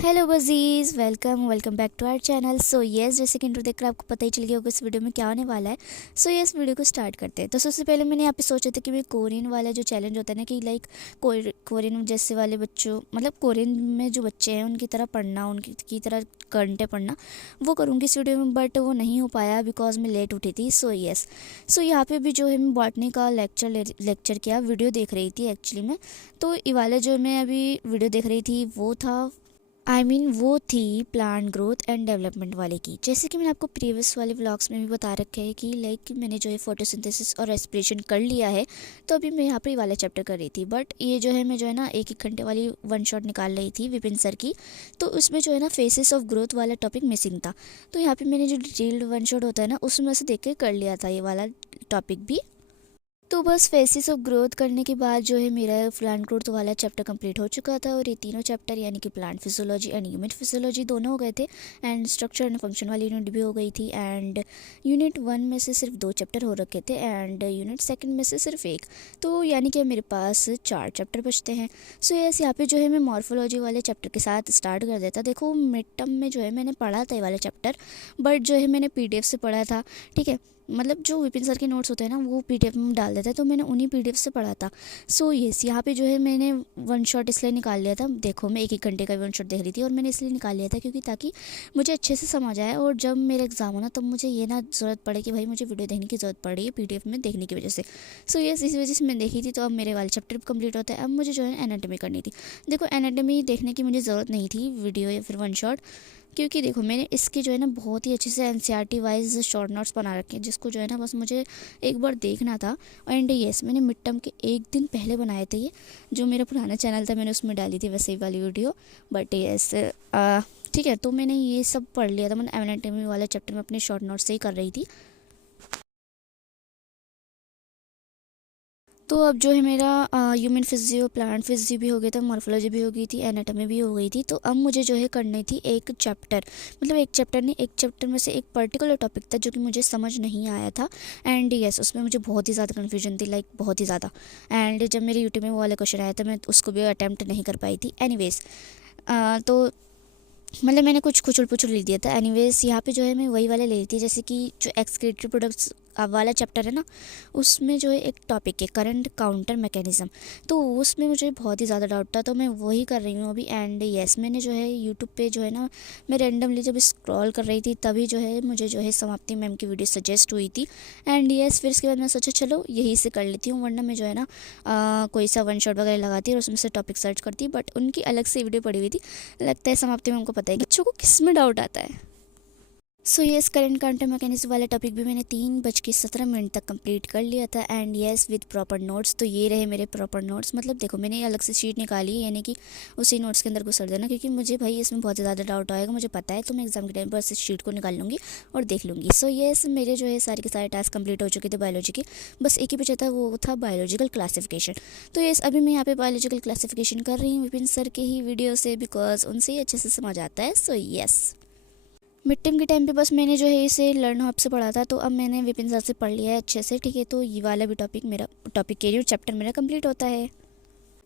Hello बजीज, welcome back to our channel. So yes, जैसे कि इंट्रो देखकर आपको पता ही चल गया होगा इस वीडियो में क्या होने वाला है। सो यस, वीडियो को स्टार्ट करते हैं। तो सबसे पहले मैंने यहाँ पे सोचा था कि मैं कोरियन वाला जो चैलेंज होता है ना, कि लाइक कोरियन जैसे वाले बच्चों, मतलब कोरियन में जो बच्चे हैं उनकी तरह पढ़ना, उनकी की तरह घंटे पढ़ना, वो करूँगी इस वीडियो में। बट वो नहीं हो पाया बिकॉज मैं लेट उठी थी। सो यस, सो यहाँ पे भी जो है मैं बॉटनी का लेक्चर किया, वीडियो देख रही थी एक्चुअली में। तो ये वाला जो मैं अभी वीडियो देख रही थी वो था, वो थी प्लांट ग्रोथ एंड डेवलपमेंट वाले की। जैसे कि मैंने आपको प्रीवियस वाले व्लॉग्स में भी बता रखा है कि लाइक मैंने जो है फोटोसिंथेसिस और रेस्पिरेशन कर लिया है। तो अभी मैं यहाँ पर ये वाला चैप्टर कर रही थी। बट ये जो है मैं जो है ना एक एक घंटे वाली वन शॉट निकाल रही थी विपिन सर की। तो उसमें जो है ना फेसेस ऑफ ग्रोथ वाला टॉपिक मिसिंग था। तो यहाँ पर मैंने जो डिटेल्ड वन शॉट होता है ना उसमें से देख के कर लिया था ये वाला टॉपिक भी। तो बस फेसिस ऑफ ग्रोथ करने के बाद जो है मेरा प्लांट ग्रोथ वाला चैप्टर कंप्लीट हो चुका था। और ये तीनों चैप्टर यानी कि plant physiology and human physiology दोनों हो गए थे। एंड स्ट्रक्चर एंड फंक्शन वाली यूनिट भी हो गई थी। एंड यूनिट 1 में से सिर्फ 2 चैप्टर हो रखे थे एंड यूनिट 2 में से सिर्फ 1। तो यानी कि मेरे पास 4 चैप्टर बचते हैं। सो यस, यहाँ पे जो है मैं मॉर्फोलॉजी वाले चैप्टर के साथ स्टार्ट कर देता। देखो मिड टर्म में जो है मैंने पढ़ा था ये वाला चैप्टर, बट जो है मैंने PDF से पढ़ा था। ठीक है, मतलब जो विपिन सर के नोट्स होते हैं ना वो PDF में डाल देते हैं, तो मैंने उन्हीं PDF से पढ़ा था। सो यस, यहाँ पे जो है मैंने वन शॉट इसलिए निकाल लिया था। देखो मैं एक एक घंटे का वन शॉट देख रही थी और मैंने इसलिए निकाल लिया था क्योंकि ताकि मुझे अच्छे से समझ आए, और जब मेरा एग्जाम हो ना तब मुझे ये ना ज़रूरत पड़े कि भाई मुझे वीडियो देखने की ज़रूरत पड़ रही है PDF में देखने की वजह से। सो यस, इस वजह से मैं देखी थी। तो अब मेरे वाले चैप्टर कंप्लीट होता है। अब मुझे जो है एनाटॉमी करनी थी। देखो एनाटॉमी देखने की मुझे ज़रूरत नहीं थी वीडियो या फिर वन शॉट, क्योंकि देखो मैंने इसकी जो है ना बहुत ही अच्छे से NCERT वाइज शॉर्ट नोट्स बना रखे हैं, जिसको जो है ना बस मुझे एक बार देखना था। एंड यस, मैंने मिड टर्म के एक दिन पहले बनाए थे ये, जो मेरा पुराना चैनल था मैंने उसमें डाली थी वैसे ही वाली वीडियो। बट यस, ठीक है, तो मैंने ये सब पढ़ लिया था। मैंने एनाटॉमी वाला चैप्टर में अपने शॉर्ट नोट्स से ही कर रही थी। तो अब जो है मेरा ह्यूमन फिजियो, प्लांट फिजियो भी हो गया था, मॉर्फोलॉजी भी हो गई थी, एनाटॉमी भी हो गई थी। तो अब मुझे जो है करनी थी एक चैप्टर, मतलब एक चैप्टर नहीं, एक चैप्टर में से एक पर्टिकुलर टॉपिक था जो कि मुझे समझ नहीं आया था। एंड यस, उसमें मुझे बहुत ही ज़्यादा कन्फ्यूजन थी, लाइक बहुत ही ज़्यादा। एंड जब मेरे यूट्यूब में वो वाला क्वेश्चन आया था मैं उसको भी अटैम्प्ट नहीं कर पाई थी। एनीवेज, तो मतलब मैंने कुछ कुचड़ पुचड़ लिख दिया था। एनीवेज, यहाँ पे जो है मैं वही वाले ले रही थी, जैसे कि जो एक्सक्रीटरी प्रोडक्ट्स वाला चैप्टर है ना, उसमें जो है एक टॉपिक है करंट काउंटर मैकेनिज्म। तो उसमें मुझे बहुत ही ज़्यादा डाउट था, तो मैं वही कर रही हूँ अभी। एंड यस, मैंने जो है यूट्यूब पे जो है ना, मैं रैंडमली जब स्क्रॉल कर रही थी तभी जो है मुझे जो है समाप्ति मैम की वीडियो सजेस्ट हुई थी। एंड यस, फिर इसके बाद मैं सोचा चलो यही से कर लेती हूँ, वरना मैं जो है ना कोई सा वन शॉट वगैरह लगाती और उसमें से टॉपिक सर्च करती। बट उनकी अलग से वीडियो पड़ी हुई थी। लगता है समाप्ति में उनको पता है कि बच्चों को किस में डाउट आता है। So yes, current counter mechanism वाला टॉपिक भी मैंने 3:17 तक कंप्लीट कर लिया था। And yes, with proper notes. तो ये रहे मेरे प्रॉपर नोट्स। मतलब देखो मैंने अलग से शीट निकाली है, यानी कि उसी नोट्स के अंदर घुस देना, क्योंकि मुझे भाई इसमें बहुत ज़्यादा डाउट आएगा, मुझे पता है। तो मैं एग्जाम के टाइम पर इस शीट को निकाल लूँगी और देख लूँगी। सो यस, मेरे जो है सारे के सारे टास्क कंप्लीट हो चुके थे बायोलॉजी के। बस एक ही बचा था, वो था बायोलॉजिकल क्लासिफिकेशन। तो यस, अभी मैं यहाँ पे बायोलॉजिकल क्लासिफिकेशन कर रही हूँ विपिन सर के ही वीडियो से, बिकॉज उनसे ही अच्छे से समझ आता है। सो यस, मिड टर्म के टाइम पे बस मैंने जो है इसे लर्न हब से पढ़ा था, तो अब मैंने विपिन सर से पढ़ लिया है अच्छे से। ठीक है, तो ये वाला भी टॉपिक के लिए चैप्टर मेरा कंप्लीट होता है।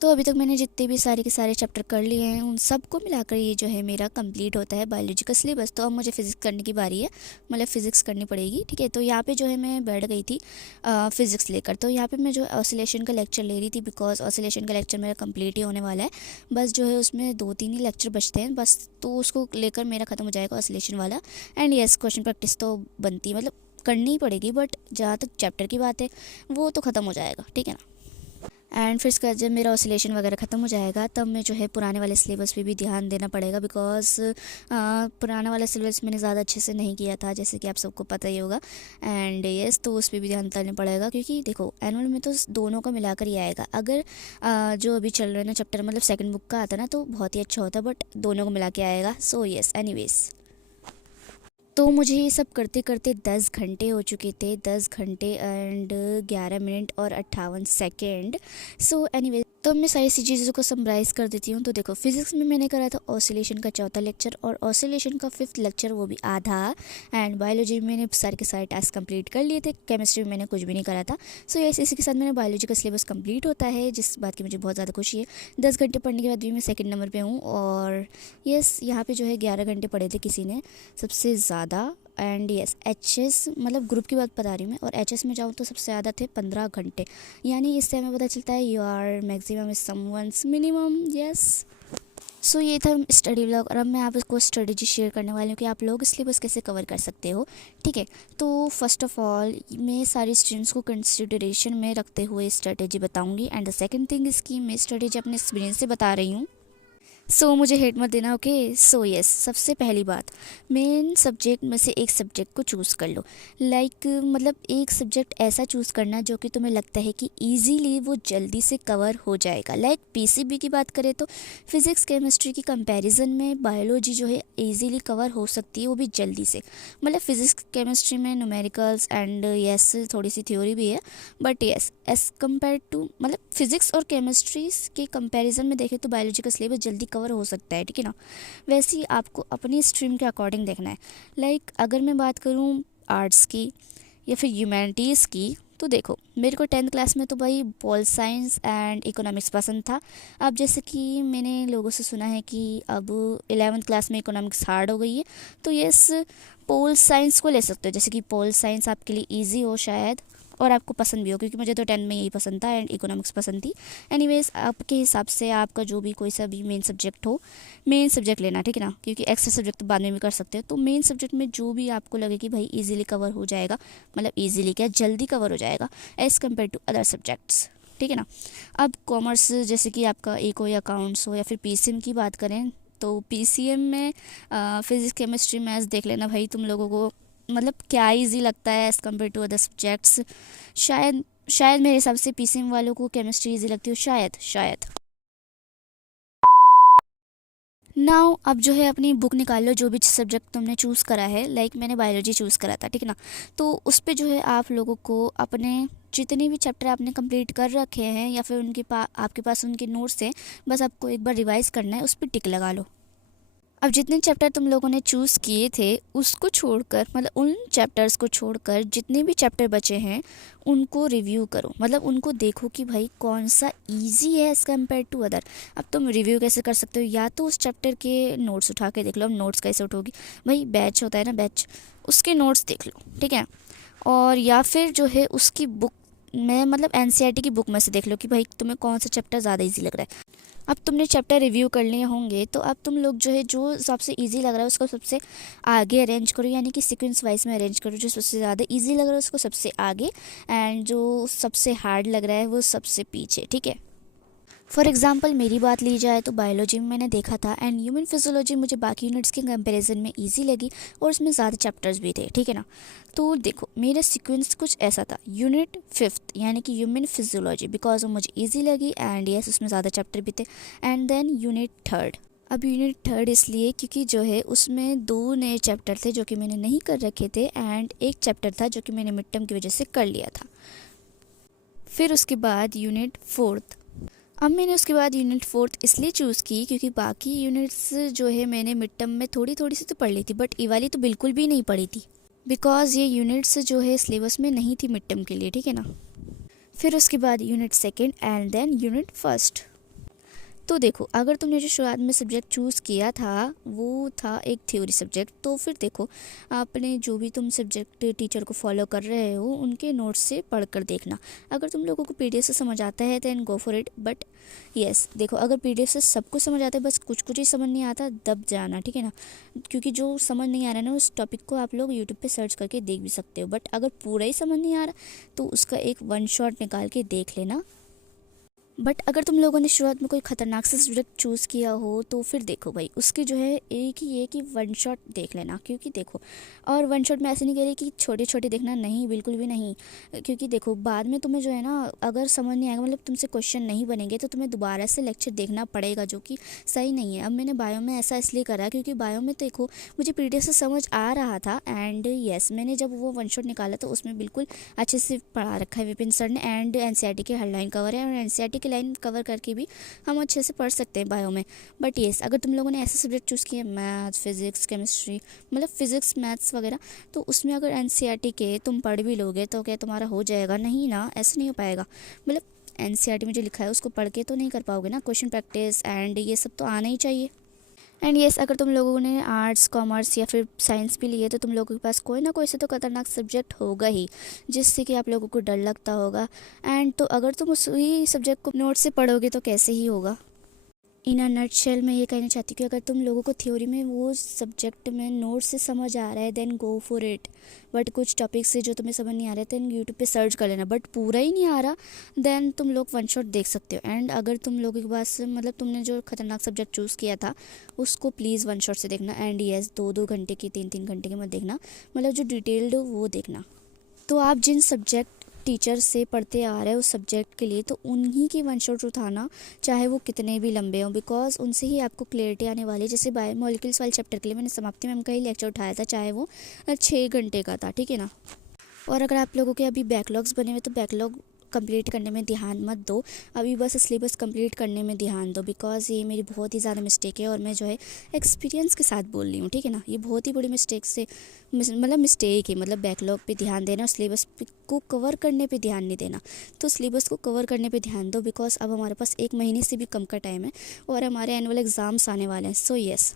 तो अभी तक मैंने जितने भी सारे के सारे चैप्टर कर लिए हैं उन सबको मिलाकर ये जो है मेरा कंप्लीट होता है बायोलॉजी का सिलेबस। तो अब मुझे फिज़िक्स करने की बारी है, मतलब फ़िज़िक्स करनी पड़ेगी। ठीक है, तो यहाँ पे जो है मैं बैठ गई थी फ़िज़िक्स लेकर। तो यहाँ पे मैं जो ऑसिलेशन का लेक्चर ले रही थी, बिकॉज ऑसिलेशन का लेक्चर मेरा कंप्लीट ही होने वाला है। बस जो है उसमें 2-3 ही लेक्चर बचते हैं बस, तो उसको लेकर मेरा ख़त्म हो जाएगा ऑसिलेशन वाला। एंड यस, क्वेश्चन प्रैक्टिस तो बनती है, मतलब करनी ही पड़ेगी। बट जहाँ तक चैप्टर की बात है वो तो ख़त्म हो जाएगा, ठीक है ना। एंड फिर इसके बाद जब मेरा ऑसिलेशन वगैरह ख़त्म हो जाएगा तब मैं जो है पुराने वाले सिलेबस पे भी ध्यान देना पड़ेगा, बिकॉज पुराना वाला सिलेबस मैंने ज़्यादा अच्छे से नहीं किया था, जैसे कि आप सबको पता ही होगा। एंड यस, तो उस पर भी ध्यान देना पड़ेगा, क्योंकि देखो एनुअल में तो दोनों का मिलाकर ही आएगा। अगर जो अभी चल रहा है ना चैप्टर, मतलब सेकेंड बुक का आता ना तो बहुत ही अच्छा होता, बट दोनों को मिला के आएगा। सो यस, एनीवेज, तो मुझे ये सब करते करते 10 घंटे हो चुके थे, 10 घंटे एंड 11 मिनट और 58 सेकेंड। सो एनीवे, तो मैं सारी सी चीज़ों को समराइज़ कर देती हूँ। तो देखो, फिजिक्स में मैंने करा था ऑसिलेशन का चौथा लेक्चर और ऑसिलेशन का 5th लेक्चर, वो भी आधा। एंड बायोलॉजी में मैंने सारे के सारे टास्क कंप्लीट कर लिए थे। केमिस्ट्री में मैंने कुछ भी नहीं करा था। सो यस, इसी के साथ मैंने बायोलॉजी का सिलेबस कंप्लीट होता है, जिस बात की मुझे बहुत ज़्यादा खुशी है। 10 घंटे पढ़ने के बाद भी मैं सेकंड नंबर पे हूँ। और यस, यहाँ पे जो है 11 घंटे पढ़े थे किसी ने सबसे ज़्यादा। एंड यस, एच मतलब ग्रुप की बात बता रही हूँ मैं, और एच में जाऊँ तो सबसे ज़्यादा थे 15 घंटे। यानी इससे हमें पता चलता है you are maximum is someone's minimum. Yes, so ये था स्टडी व्लॉग। और अब मैं आपको स्ट्रेटेजी शेयर करने वाली हूँ कि आप लोग सिलेबस कैसे कवर कर सकते हो। ठीक है, तो फर्स्ट ऑफ ऑल मैं सारे स्टूडेंट्स को कंसिडरेशन में रखते हुए स्ट्रेटेजी बताऊँगी। And the second thing is कि मैं स्ट्रेटेजी अपने एक्सपीरियंस से बता रही हूँ। सो मुझे हेट मत देना, ओके। सो यस, सबसे पहली बात, मेन सब्जेक्ट में से एक सब्जेक्ट को चूज़ कर लो। मतलब एक सब्जेक्ट ऐसा चूज़ करना जो कि तुम्हें लगता है कि इजीली वो जल्दी से कवर हो जाएगा। पीसीबी की बात करें तो फिज़िक्स केमिस्ट्री की कंपैरिजन में बायोलॉजी जो है इजीली कवर हो सकती है, वो भी जल्दी से। मतलब फिज़िक्स केमिस्ट्री में न्यूमेरिकल्स एंड यस थोड़ी सी थ्योरी भी है, but yes as compare to मतलब फिज़िक्स और केमिस्ट्री के कंपैरिजन में देखें तो बायोलॉजी का सिलेबस जल्दी कवर हो सकता है। ठीक है ना, वैसे ही आपको अपनी स्ट्रीम के अकॉर्डिंग देखना है। अगर मैं बात करूँ आर्ट्स की या फिर ह्यूमैनिटीज़ की, तो देखो मेरे को 10th क्लास में तो भाई पॉल साइंस एंड इकोनॉमिक्स पसंद था। अब जैसे कि मैंने लोगों से सुना है कि अब 11th क्लास में इकोनॉमिक्स हार्ड हो गई है, तो यस, पोल साइंस को ले सकते हो, जैसे कि पोल साइंस आपके लिए ईजी हो शायद और आपको पसंद भी हो, क्योंकि मुझे तो 10 में यही पसंद था एंड इकोनॉमिक्स पसंद थी। एनीवेज, आपके हिसाब से आपका जो भी कोई सा भी मेन सब्जेक्ट हो, मेन सब्जेक्ट लेना, ठीक है ना, क्योंकि एक्स्ट्रा सब्जेक्ट तो बाद में भी कर सकते हो। तो मेन सब्जेक्ट में जो भी आपको लगे कि भाई इजीली कवर हो जाएगा, मतलब इजीली क्या, जल्दी कवर हो जाएगा as compare to other subjects. ठीक है ना। अब कॉमर्स जैसे कि आपका इको या अकाउंट्स हो, या फिर पीसीएम की बात करें तो पीसीएम में फिज़िक्स केमिस्ट्री मैथ्स देख लेना भाई, तुम लोगों को मतलब क्या इजी लगता है as compare to other subjects. शायद शायद मेरे हिसाब से पीसीएम वालों को केमिस्ट्री इजी लगती हो, शायद। नाउ अब जो है अपनी बुक निकाल लो, जो भी सब्जेक्ट तुमने चूज़ करा है। मैंने बायोलॉजी चूज़ करा था, ठीक है ना। तो उस पर जो है आप लोगों को अपने जितने भी चैप्टर आपने कंप्लीट कर रखे हैं या फिर आपके पास उनके नोट्स हैं, बस आपको एक बार रिवाइज़ करना है, उस पर टिक लगा लो। अब जितने चैप्टर तुम लोगों ने चूज़ किए थे उसको छोड़कर, मतलब उन चैप्टर्स को छोड़कर जितने भी चैप्टर बचे हैं उनको रिव्यू करो। मतलब उनको देखो कि भाई कौन सा इजी है एज़ कम्पेयर टू अदर। अब तुम रिव्यू कैसे कर सकते हो, या तो उस चैप्टर के नोट्स उठा के देख लो। अब नोट्स कैसे उठोगी भाई, बैच होता है ना, बैच, उसके नोट्स देख लो, ठीक है। और या फिर जो है उसकी बुक में, मतलब एनसीईआरटी की बुक में से देख लो कि भाई तुम्हें कौन सा चैप्टर ज़्यादा ईजी लग रहा है। अब तुमने चैप्टर रिव्यू कर लिए होंगे, तो अब तुम लोग जो है जो सबसे इजी लग रहा है उसको सबसे आगे अरेंज करो, यानी कि सीक्वेंस वाइज में अरेंज करो। जो सबसे ज़्यादा इजी लग रहा है उसको सबसे आगे, एंड जो सबसे हार्ड लग रहा है वो सबसे पीछे, ठीक है। फॉर एग्जाम्पल मेरी बात ली जाए तो बायोलॉजी में मैंने देखा था एंड ह्यूमन फिजियोलॉजी मुझे बाकी यूनिट्स के कंपैरिजन में इजी लगी और उसमें ज़्यादा चैप्टर्स भी थे, ठीक है ना। तो देखो मेरा सीक्वेंस कुछ ऐसा था, यूनिट 5th यानी कि ह्यूमन फिजियोलॉजी बिकॉज वो मुझे ईजी लगी एंड यस उसमें ज़्यादा चैप्टर भी थे। And then unit 3rd। अब यूनिट 3rd इसलिए क्योंकि जो है उसमें 2 नए चैप्टर थे जो कि मैंने नहीं कर रखे थे, एंड एक चैप्टर था जो कि मैंने मिड टर्म की वजह से कर लिया था। फिर उसके बाद यूनिट 4th। अब मैंने उसके बाद यूनिट 4th इसलिए चूज़ की क्योंकि बाकी यूनिट्स जो है मैंने मिड टर्म में थोड़ी थोड़ी सी तो पढ़ ली थी, बट ये वाली तो बिल्कुल भी नहीं पढ़ी थी बिकॉज ये यूनिट्स जो है सिलेबस में नहीं थी मिड टर्म के लिए, ठीक है ना। फिर उसके बाद unit 2nd and then unit 1st। तो देखो अगर तुमने जो शुरुआत में सब्जेक्ट चूज़ किया था वो था एक थ्योरी सब्जेक्ट, तो फिर देखो आपने जो भी तुम सब्जेक्ट टीचर को फॉलो कर रहे हो उनके नोट्स से पढ़ कर देखना। अगर तुम लोगों को पीडीएफ से समझ आता है then go for it, but yes देखो अगर पीडीएफ से सब कुछ समझ आता है बस कुछ कुछ ही समझ नहीं आता दब जाना, ठीक है ना। क्योंकि जो समझ नहीं आ रहा है ना उस टॉपिक को आप लोग यूट्यूब पे सर्च करके देख भी सकते हो, बट अगर पूरा ही समझ नहीं आ रहा तो उसका एक 1 शॉट निकाल के देख लेना। बट अगर तुम लोगों ने शुरुआत में कोई ख़तरनाक सा सब्जेक्ट चूज़ किया हो तो फिर देखो भाई, उसकी जो है एक ही है कि वन शॉट देख लेना, क्योंकि देखो, और वन शॉट में ऐसे नहीं कह रही कि छोटे छोटे देखना, नहीं, बिल्कुल भी नहीं। क्योंकि देखो बाद में तुम्हें जो है ना, अगर समझ नहीं आएगा, मतलब तुमसे क्वेश्चन नहीं बनेंगे तो तुम्हें दोबारा से लेक्चर देखना पड़ेगा, जो कि सही नहीं है। अब मैंने बायो में ऐसा इसलिए करा क्योंकि बायो में तो देखो मुझे पीडीएफ से समझ आ रहा था, एंड यस मैंने जब वो वन शॉट निकाला तो उसमें बिल्कुल अच्छे से पढ़ा रखा है विपिन सर ने, एंड एनसीईआरटी की हेडलाइन कवर है, और एनसीईआरटी की लाइन कवर करके भी हम अच्छे से पढ़ सकते हैं बायो में। बट येस, अगर तुम लोगों ने ऐसे सब्जेक्ट चूज़ किए, मैथ्स, फिजिक्स, केमिस्ट्री, मतलब फिजिक्स, मैथ्स वगैरह, तो उसमें अगर एनसीईआरटी के तुम पढ़ भी लोगे तो क्या तुम्हारा हो जाएगा? नहीं ना, ऐसा नहीं हो पाएगा। मतलब एनसीईआरटी में जो लिखा है उसको पढ़ के तो नहीं कर पाओगे ना, क्वेश्चन प्रैक्टिस एंड ये सब तो आना ही चाहिए। एंड येस, अगर तुम लोगों ने आर्ट्स, कॉमर्स या फिर साइंस भी लिए तो तुम लोगों के पास कोई ना कोई से तो खतरनाक सब्जेक्ट होगा ही, जिससे कि आप लोगों को डर लगता होगा। एंड तो अगर तुम उसी सब्जेक्ट को नोट से पढ़ोगे तो कैसे ही होगा। इन अ नटशेल मैं ये कहना चाहती हूँ कि अगर तुम लोगों को थ्योरी में वो सब्जेक्ट में नोट से समझ आ रहा है then go for it. But कुछ टॉपिक्स से जो तुम्हें समझ नहीं आ रहा है देन यूट्यूब पे सर्च कर लेना, बट पूरा ही नहीं आ रहा देन तुम लोग वन शॉट देख सकते हो। एंड अगर तुम लोगों के पास मतलब तुमने जो खतरनाक सब्जेक्ट चूज़ किया था उसको प्लीज़ वन शॉट से देखना। एंड येस, 2-2 घंटे की, 3-3 घंटे की मत देखना, मतलब जो डिटेल्ड हो वो देखना। तो आप जिन सब्जेक्ट टीचर से पढ़ते आ रहे हैं उस सब्जेक्ट के लिए, तो उन्हीं की वन शॉट उठाना, चाहे वो कितने भी लंबे हों, बिकॉज उनसे ही आपको क्लियरिटी आने वाली है। जैसे बायोमोलिक्यूल्स वाले चैप्टर के लिए मैंने समाप्ति मैम का ही लेक्चर उठाया था, चाहे वो 6 घंटे का था, ठीक है ना। और अगर आप लोगों के अभी बैकलॉग्स बने हुए तो बैकलॉग कंप्लीट करने में ध्यान मत दो, अभी बस सिलेबस कंप्लीट करने में ध्यान दो, बिकॉज ये मेरी बहुत ही ज़्यादा मिस्टेक है और मैं जो है एक्सपीरियंस के साथ बोल रही हूँ, ठीक है ना। ये बहुत ही बड़ी मिस्टेक से मतलब मिस्टेक है, मतलब बैकलॉग पे ध्यान देना और सिलेबस को कवर करने पे ध्यान नहीं देना। तो सिलेबस को कवर करने पे ध्यान दो, बिकॉज अब हमारे पास 1 महीने से भी कम का टाइम है और हमारे एनुअल एग्ज़ाम्स आने वाले हैं। So yes,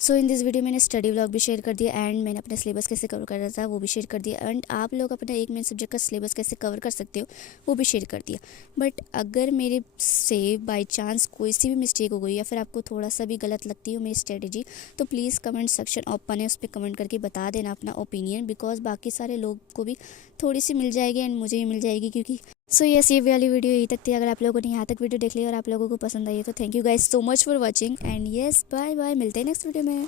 so in this video मैंने स्टडी व्लॉग भी शेयर कर दिया, एंड मैंने अपना सिलेबस कैसे कवर कर रहा था वो भी शेयर कर दिया, एंड आप लोग अपना एक मेन सब्जेक्ट का सिलेबस कैसे कवर कर सकते हो वो भी शेयर कर दिया। बट अगर मेरे से बाय चांस कोई सी भी मिस्टेक हो गई या फिर आपको थोड़ा सा भी गलत लगती हो मेरी स्ट्रेटजी, तो प्लीज़ कमेंट सेक्शन ओपन है, उस पर कमेंट करके बता देना अपना ओपिनियन, बिकॉज बाकी सारे लोग को भी थोड़ी सी मिल जाएगी एंड मुझे भी मिल जाएगी। क्योंकि सो यस, ये वाली वीडियो यही तक थी। अगर आप लोगों ने यहाँ तक वीडियो देख ली और आप लोगों को पसंद आई है तो thank you guys so much for watching, and yes bye bye, मिलते हैं नेक्स्ट वीडियो में।